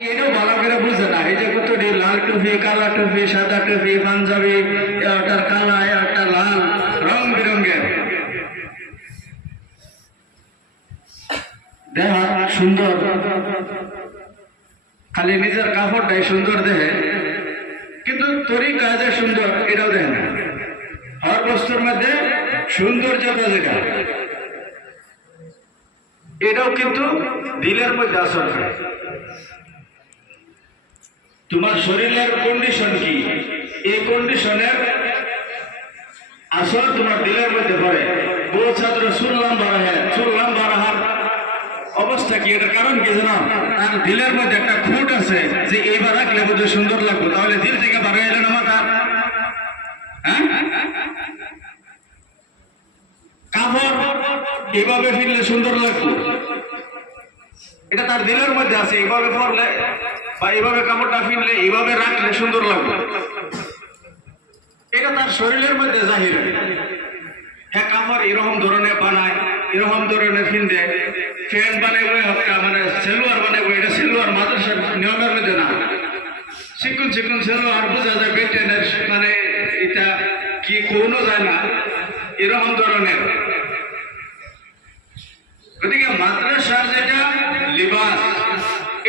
এটাও ভালো করে বুঝে না। এই যে কতটি লাল টুপি, কালা টুপি, সাদা টুপি, পাঞ্জাবি, একটা কালা, একটা লাল, রং বেরঙ্গের দেখা সুন্দর, খালি নিজের কাপড়টাই সুন্দর দেখে, কিন্তু তরিকা যে সুন্দর এটাও দেখে না। হর বস্তুর মধ্যে সৌন্দর্যটা যেটা, এটাও কিন্তু দিলের মধ্যে আসর করে। তোমার শরীরের কন্ডিশন কি, এই কন্ডিশনের আসর তোমার দিলের মধ্যে পড়ে। বহু ছাত্র চুল লম্বা রাহার অবস্থা কি, এটার কারণ কি জানো? তার দিলের মধ্যে একটা খুঁট আছে যে এইবার রাখলে বোধ সুন্দর লাগবে, তাহলে দিল থেকে বার হয়ে এলো না মাথা। হ্যাঁ, কাপড় এইভাবে ফিরলে সুন্দর লাগবে, এটা তার দিলের মধ্যে আছে। এইভাবে পরলে বা এইভাবে কাপড়টা ফিরলে, এইভাবে রাখলে সুন্দর লাগবে, এটা তার শরীরের মধ্যে জাহির। হ্যাঁ, কাপড় এরকম ধরনের বানায়, এরকম ধরনের ফিনদে, ফ্যান বানাইবো, মানে সেলোয়ার বানাইবো, এটা সেলোয়ার মাদ্রাসার নিয়মের মধ্যে না। চিকুন চিকুন সেলোয়ার বোঝা যায় বেটেনের, মানে এটা কি কোনো যায় না, এরকম ধরনের। গতিকে মাদ্রাসার যেটা লিবাস,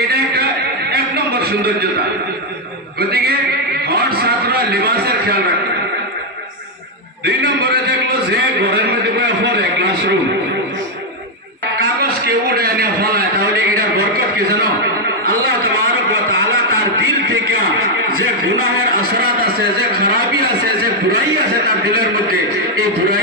এটা একটা 1 নম্বর সৌন্দর্যতা। গতিকে হর ছাত্র লিবাসের খেয়াল রাখবে। 2 নম্বরে দেখলো যে ঘরের মধ্যে পড়ে ক্লাসরুম, কাগজ কে উড়ে এনে ফলায়, তাহলে এটার বরকত কি জানো? আল্লাহ তাবারক ওয়া তাআলা তার দিল থেকে যে গুনাহের আসরাত আছে, যে খারাপি আছে, যে বুরাই আছে তার দিলের মধ্যে, এই বুরাই